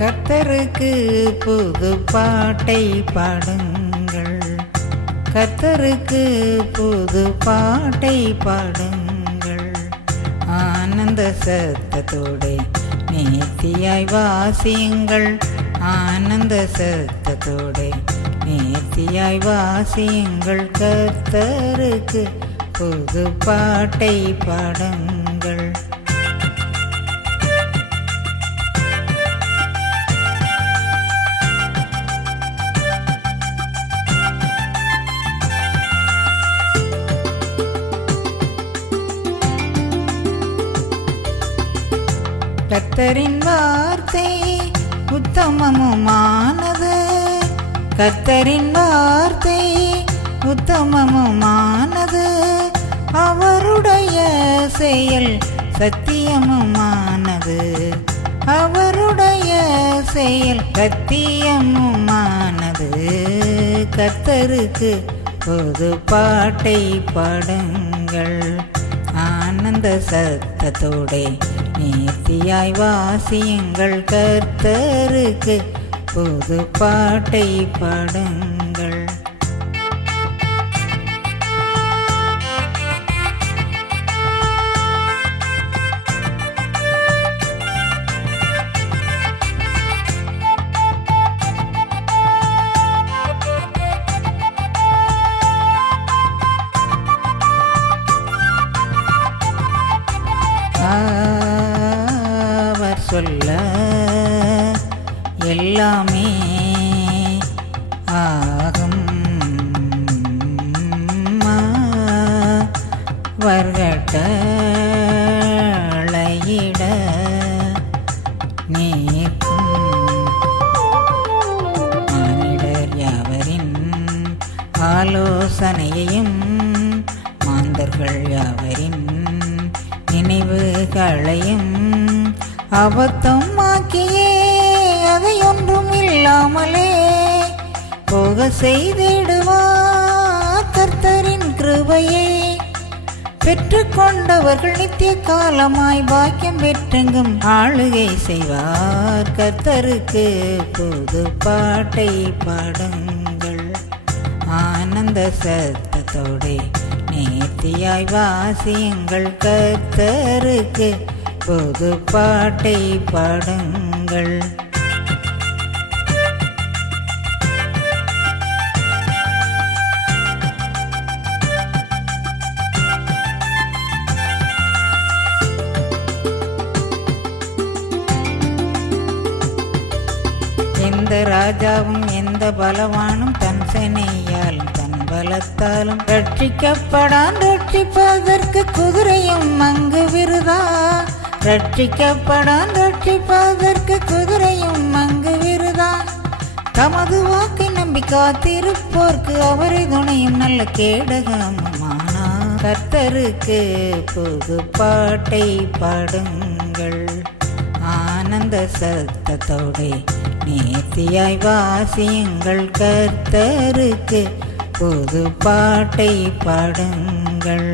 கர்த்தருக்கு புது பாட்டை பாடுங்கள், கர்த்தருக்கு புது பாட்டை பாடுங்கள். ஆனந்த சத்தத்தோடு நேர்த்தியாய் வாசியுங்கள், ஆனந்த சத்தத்தோடு நேர்த்தியாய் வாசியுங்கள். கர்த்தருக்கு புது பாட்டை பாடுங்கள். கர்த்தரின் வார்த்தை உத்தமமுமானது, கர்த்தரின் வார்த்தை உத்தமமுமானது. அவருடைய செயல் சத்தியமுமானது, அவருடைய செயல் சத்தியமுமானது. கர்த்தருக்கு புது பாட்டை பாடுங்கள், ஆனந்த சத்தத்தோடே நேர்த்தியாய் வாசியுங்கள். கர்த்தருக்கு புது பாட்டை பாடுங்கள். அவர் சொல்ல எல்லாமே ஆகும், வர்கட்டளையிட நீக்கும். மானிடர் யாவரின் ஆலோசனையையும் மாந்தர்கள் யாவரின் நினைவுகளையும் அபத்தமாக்கியே அதை ஒன்றும் இல்லாமலே போக செய்திடுவார். கர்த்தரின் கிருபையை பெற்றுக்கொண்டவர்கள் நித்திய காலமாய் பாக்கியம் பெற்றெங்கும் ஆளுகை செய்வார். கர்த்தருக்கு புது பாட்டை பாடுங்கள், ஆனந்த சத்தத்தோடு நேர்த்தியாய் வாசியுங்கள். கர்த்தருக்கு புது பாட்டை பாடுங்கள். எந்த ராஜாவும் எந்த பலவானும் தன் சேனையாலும் தன் பலத்தாலும் ரட்சிக்கப்படான். ரட்சிப்பதற்கு குதிரையும் அங்கு விருதா, ரட்சிக்கப்படான். ரட்சிப்பதற்கு குதிரையும் அங்கு விருதா. தமது வாக்கை நம்பி காத்திருப்போர்க்கு அவரை துணையும் நல்ல கேடகமுமானா. கர்த்தருக்கு புது பாட்டை பாடுங்கள், ஆனந்த சத்தத்தோடு நேர்த்தியாய் வாசியுங்கள். கர்த்தருக்கு புது பாட்டை பாடுங்கள்.